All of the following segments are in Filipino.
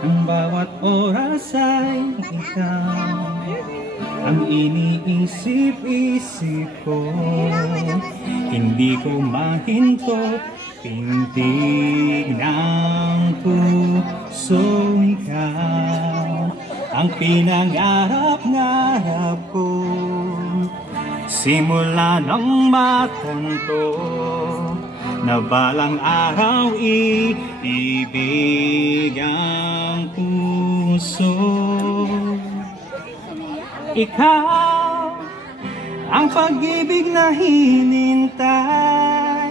Ang bawat oras ay ikaw ang iniisip-isip ko. Hindi ko mahinto, tintig ng puso ikaw ang pinangarap-ngarap ko. Simula ng matanto na balang araw iibig ang puso. Ikaw ang pag-ibig na hinintay,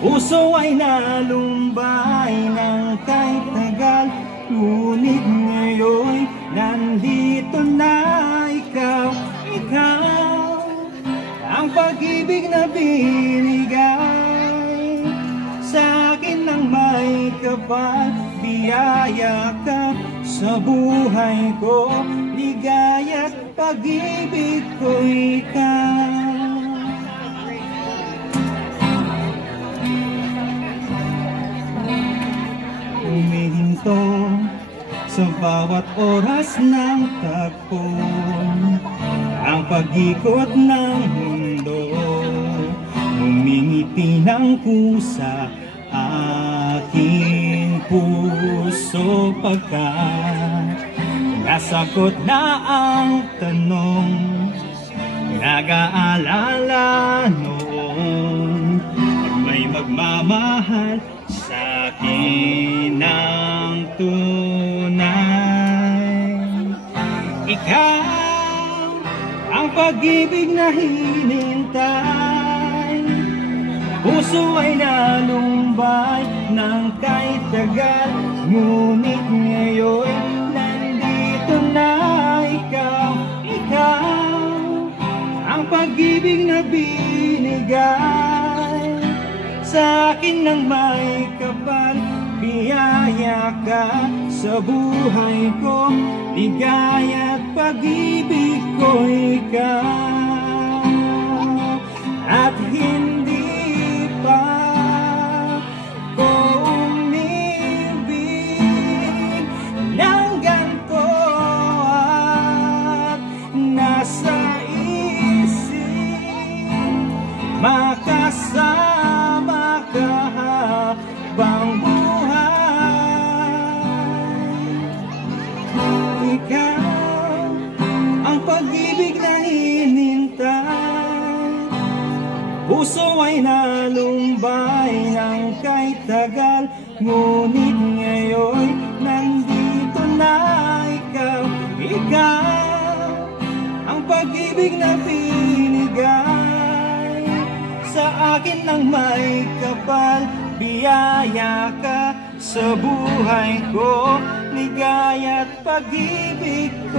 puso ay nalumbay ng kahit tagal, ngunit ngayon nandito na ikaw. Ikaw ang pag-ibig na binigay sa akin ng may kapal, biyaya ka sa buhay ko, ligaya't pag-ibig ko ikaw. Humihinto sa bawat oras ng takbo, ang pag-ikot ng mundo, humingiti ng pusa aking puso pagkat nasagot na ang tanong, nag-aalala noon, may magmamahal sa akin ng tunay. Ikaw ang pag-ibig na hinintay, puso ay nalumbay ng kahit tagal, ngunit ngayon nandito na ikaw. Ikaw ang pag-ibig na binigay sa akin ng may kapal, biyaya ka sa buhay ko, ligaya't pag-ibig ko ikaw. At hindi pa ko umibig ng ganito, at nasa isip makasama ka habang ikaw ang pag-ibig na hinintay, puso ay nalumbay ng kahit tagal, ngunit ngayon nandito na ikaw. Ikaw ang pag-ibig na binigay sa akin ng may kapal, biyaya ka sa buhay ko, ligaya't pag-ibig ko